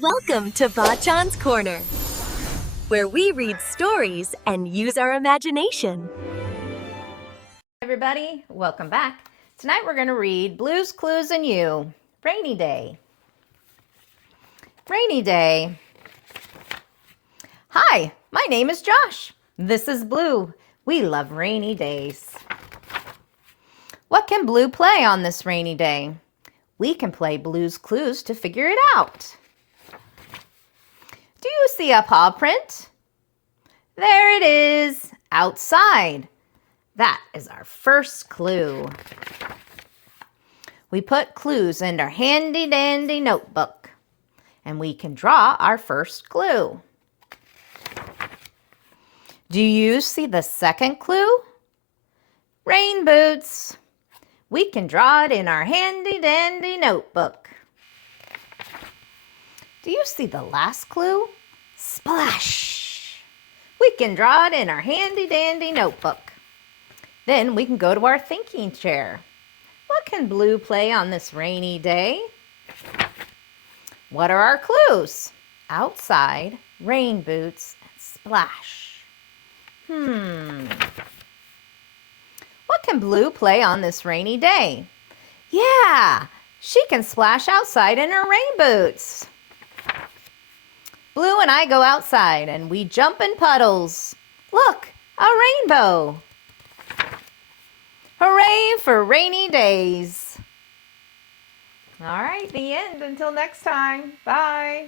Welcome to Bachan's Corner, where we read stories and use our imagination. Everybody, welcome back. Tonight we're going to read Blue's Clues and You, Rainy Day. Rainy Day. Hi, my name is Josh. This is Blue. We love rainy days. What can Blue play on this rainy day? We can play Blue's Clues to figure it out. Do you see a paw print? There it is, outside. That is our first clue. We put clues in our handy dandy notebook, and we can draw our first clue. Do you see the second clue? Rain boots. We can draw it in our handy dandy notebook. Do you see the last clue? Splash. We can draw it in our handy dandy notebook. Then we can go to our thinking chair. What can Blue play on this rainy day? What are our clues? Outside, rain boots, and splash. What can Blue play on this rainy day? Yeah, she can splash outside in her rain boots. Blue and I go outside and we jump in puddles. Look, a rainbow. Hooray for rainy days. All right, the end. Until next time. Bye.